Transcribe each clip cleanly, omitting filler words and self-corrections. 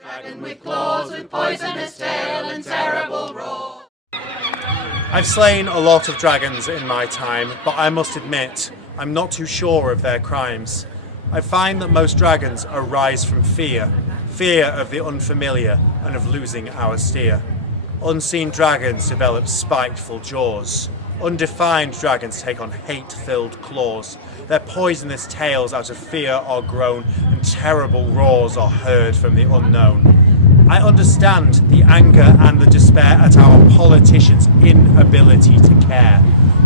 Dragon with claws, with poisonous tail and terrible roar. I've slain a lot of dragons in my time, but I must admit, I'm not too sure of their crimes. I find that most dragons arise from fear of the unfamiliar and of losing our steer. Unseen dragons develop spiteful jaws. Undefined dragons take on hate-filled claws. Their poisonous tails out of fear are grown, and terrible roars are heard from the unknown. I understand the anger and the despair at our politicians' inability to care.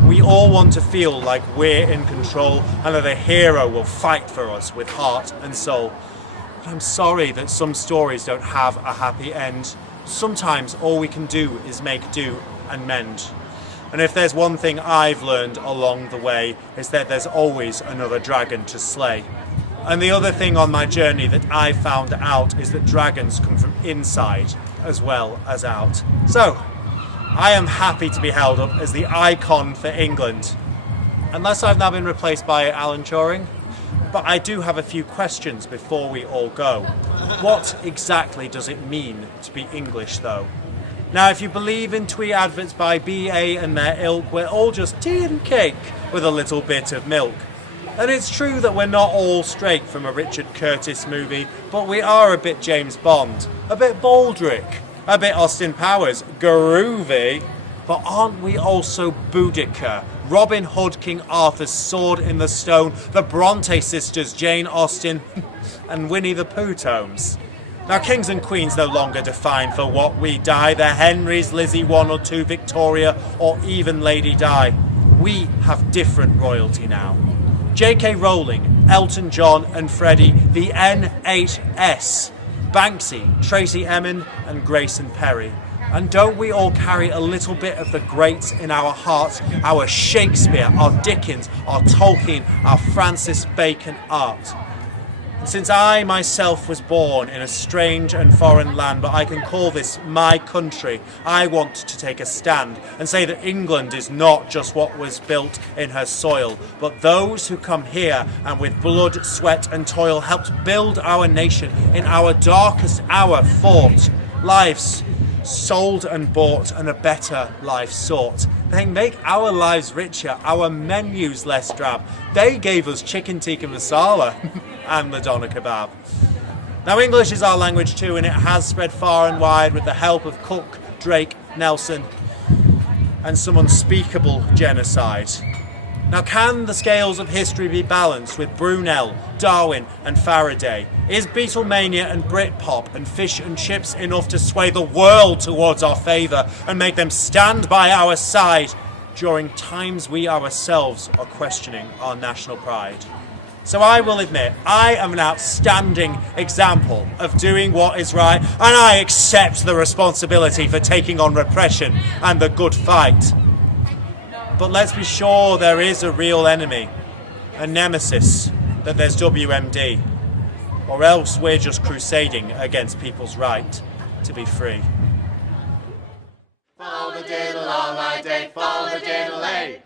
We all want to feel like we're in control and that a hero will fight for us with heart and soul. But I'm sorry that some stories don't have a happy end. Sometimes all we can do is make do and mend. And if there's one thing I've learned along the way, is that there's always another dragon to slay. And the other thing on my journey that I found out is that dragons come from inside as well as out. So, I am happy to be held up as the icon for England. Unless I've now been replaced by Alan Turing. But I do have a few questions before we all go. What exactly does it mean to be English, though? Now, if you believe in tweet adverts by BA and their ilk, we're all just tea and cake with a little bit of milk. And it's true that we're not all straight from a Richard Curtis movie, but we are a bit James Bond, a bit Baldrick, a bit Austin Powers, groovy. But aren't we also Boudica, Robin Hood, King Arthur's sword in the stone, the Bronte sisters, Jane Austen, and Winnie the Pooh tomes? Now, kings and queens no longer define for what we die. They're Henrys, Lizzie 1 or 2, Victoria, or even Lady Di. We have different royalty now. J.K. Rowling, Elton John and Freddie, the N8S, Banksy, Tracy Emin and Grayson Perry. And don't we all carry a little bit of the greats in our hearts, our Shakespeare, our Dickens, our Tolkien, our Francis Bacon art? And since I myself was born in a strange and foreign land, but I can call this my country, I want to take a stand and say that England is not just what was built in her soil, but those who come here and with blood, sweat and toil helped build our nation in our darkest hour fought lives sold and bought and a better life sought. They make our lives richer, our menus less drab. They gave us chicken tikka masala and the doner kebab. Now, English is our language too, and it has spread far and wide with the help of Cook, Drake, Nelson, and some unspeakable genocide. Now, can the scales of history be balanced with Brunel, Darwin and Faraday? Is Beatlemania and Britpop and fish and chips enough to sway the world towards our favour and make them stand by our side during times we ourselves are questioning our national pride? So I will admit, I am an outstanding example of doing what is right, and I accept the responsibility for taking on repression and the good fight. But let's be sure there is a real enemy, a nemesis, that there's WMD, or else we're just crusading against people's right to be free. Follow the diddle all night day, follow the diddle, eh?